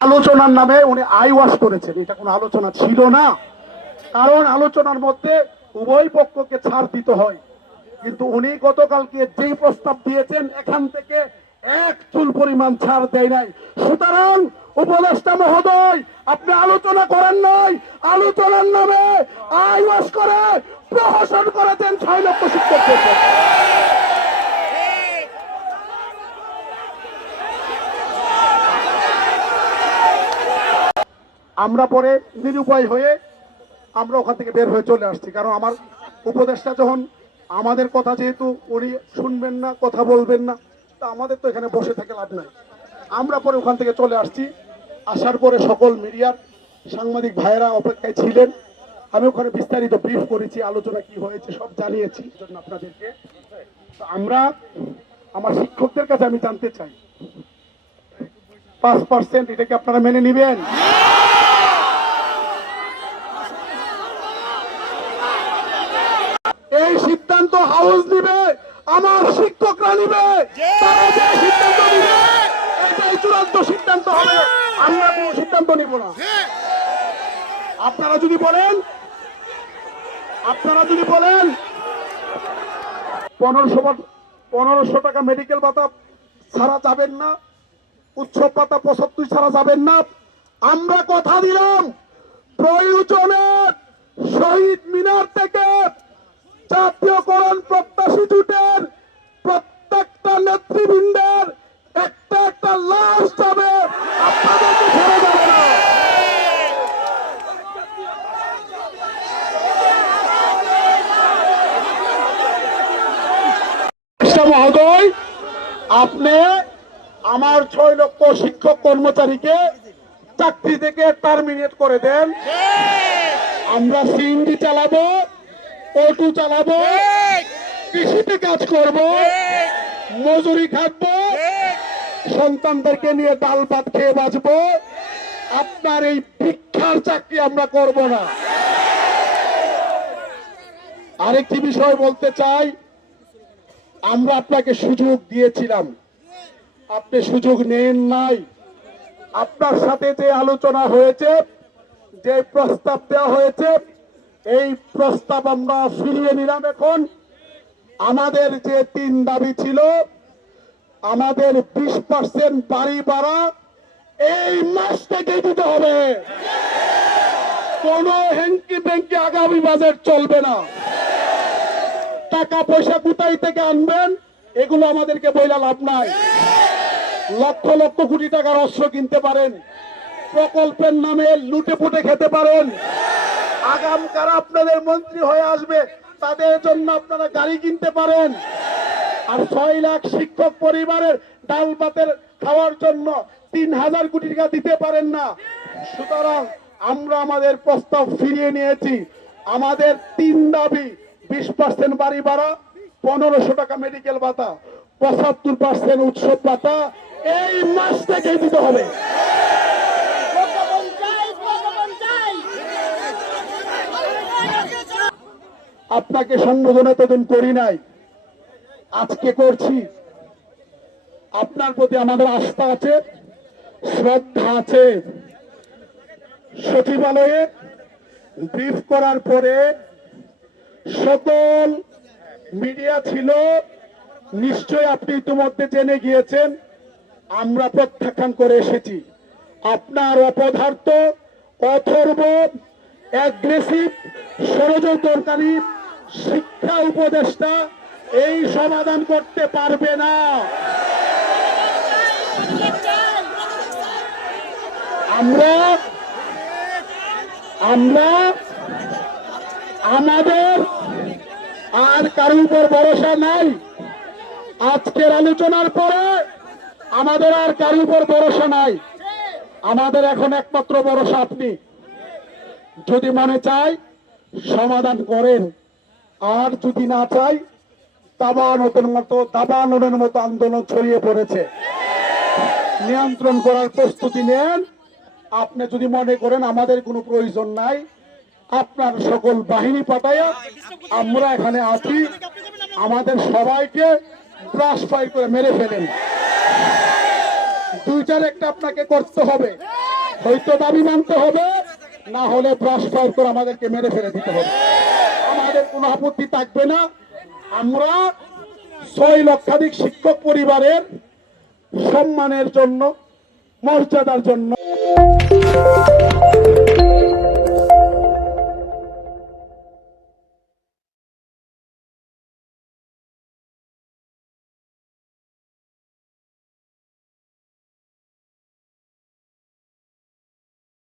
আলোচনার নামে উনি আই ওয়াশ করেছেন। এটা কোনো আলোচনা ছিল না। কারণ আলোচনার মধ্যে উভয় পক্ষকে ছাড় দিতে হয়। কিন্তু উনি গতকালকে যেই প্রস্তাব দিয়েছেন, এখান থেকে এক চুল পরিমাণ ছাড় দেয় নাই। সুতরাং উপদেষ্টা মহোদয়, আপনি আলোচনা করেন নাই। আলোচনার নামে আই ওয়াশ করে প্রহসন করেছেন ছয় লক্ষ শিক্ষকদের আমরা পরে নিরুপায় হয়ে আমরা ওখান থেকে বের হয়ে চলে আসছি। কারণ আমার উপদেশটা যখন আমাদের কথা যেহেতু উনি শুনবেন না, কথা বলবেন না, তা আমাদের তো এখানে বসে থেকে লাভ নাই। আমরা পরে ওখান থেকে চলে আসছি। আসার পরে সকল মিডিয়ার সাংবাদিক ভাইয়েরা অপেক্ষায় ছিলেন। আমি ওখানে বিস্তারিত ব্রিফ করেছি, আলোচনা কি হয়েছে, সব জানিয়েছি জন্য আপনাদেরকে। তো আমরা আমার শিক্ষকদের কাছে আমি জানতে চাই। পাঁচ পার্সেন্ট এটাকে আপনারা মেনে নেবেন এই হাউস নিবে আমার শিক্ষকরা নিবে সিদ্ধান্ত হবে। আমরা সিদ্ধান্ত নিব না। আপনারা যদি বলেন, আপনারা যদি বলেন, পনেরোশো পনেরোশো টাকা মেডিকেল ছাড়া যাবেন না, উৎসব ভাতা পঁচাত্তর ছাড়া যাবেন না। আমরা কথা দিলাম, প্রয়োজনে শহীদ মিনার থেকে জাতীয়করণ প্রত্যাশী জুটের প্রত্যেকটা নেতৃবৃন্দের একটা একটা লাশ যাবে। আপনাদেরকে ছেড়ে যাবে না। মহোদয় আপনি আমার ছয় লক্ষ শিক্ষক কর্মচারীকে চাকরি থেকে টার্মিনেট করে দেন। আমরা সিএনজি চালাবো। অটো চালাবো কৃষিতে কাজ করব মজুরি খাটবো সন্তানদেরকে নিয়ে ডাল ভাত খেয়ে বাঁচবো। আপনার এই ভিক্ষার চাকরি আমরা করব না। আরেকটি বিষয় বলতে চাই আমরা আপনাকে সুযোগ দিয়েছিলাম। আপনি সুযোগ নেন নাই। আপনার সাথে যে আলোচনা হয়েছে যে প্রস্তাব দেওয়া হয়েছে এই প্রস্তাব আমরা ফিরিয়ে নিলাম এখন। আমাদের যে তিন দাবি ছিল, আমাদের বিশ পার্সেন্ট বাড়ি ভাড়া এই মাস থেকে দিতে হবে। কোন হেঙ্কি বেঙ্কি আগামী বাজেট চলবে না। টাকা পয়সা কোথায় থেকে আনবেন, এগুলো আমাদেরকে বইলা লাভ নাই। লক্ষ লক্ষ কোটি টাকার অস্ত্র কিনতে পারেন। প্রকল্পের নামে লুটে পুটে খেতে পারেন। আগাম কারা আপনাদের মন্ত্রী হয়ে আসবে, তাদের জন্য আপনারা গাড়ি কিনতে পারেন। আর ছয় লাখ শিক্ষক পরিবারের ডাল ভাতের খাওয়ার জন্য তিন হাজার কোটি টাকা দিতে পারেন না। সুতরাং আমরা আমাদের প্রস্তাব ফিরিয়ে নিয়েছি। আমাদের তিন দাবি, বিশ পার্সেন্ট বাড়ি ভাড়া, পনেরোশো টাকা মেডিকেল ভাতা, পঁচাত্তর পার্সেন্ট উৎসব ভাতা, এই মাস থেকে দিতে হবে ভগবান চাই ভগবান চাই আপনাকে সম্বোধন এতদিন করি নাই। আজকে করছি। আপনার প্রতি আমাদের আস্থা আছে, শ্রদ্ধা আছে। সচিবালয়ে ব্রিফ করার পরে সকল মিডিয়া ছিল নিশ্চয় আপনি ইতিমধ্যে জেনে গিয়েছেন, আমরা প্রত্যাখ্যান করে এসেছি। আপনার অপদার্থ, অথর্ব অ্যাগ্রেসিভ ষড়যন্ত্রকারী শিক্ষা উপদেষ্টা এই সমাধান করতে পারবে না। আমরা আমরা আমাদের আর কারোর উপর ভরসা নাই। আজকের আলোচনার পরে আমাদের আর কারোর উপর ভরসা নাই। আমাদের এখন একমাত্র ভরসা আপনি। যদি মনে চাই সমাধান করেন। আর যদি না চাই, দাবানতের মতো দাবাননের মতো আন্দোলন ছড়িয়ে পড়েছে। নিয়ন্ত্রণ করার প্রস্তুতি নেন। আপনি যদি মনে করেন আমাদের কোনো প্রয়োজন নাই, আপনার সকল বাহিনী পাঠাইয়া আমরা এখানে আছি। আমাদের সবাইকে ব্রাশ ফাই করে মেরে ফেলেন। দুইটার একটা আপনাকে করতে হবে। হয়তো দাবি মানতে হবে, না হলে ব্রাশ ফায়ার করে আমাদেরকে মেরে ফেলে দিতে হবে। আমাদের কোনো আপত্তি থাকবে না। আমরা ছয় লক্ষাধিক শিক্ষক পরিবারের সম্মানের জন্য মর্যাদার জন্য।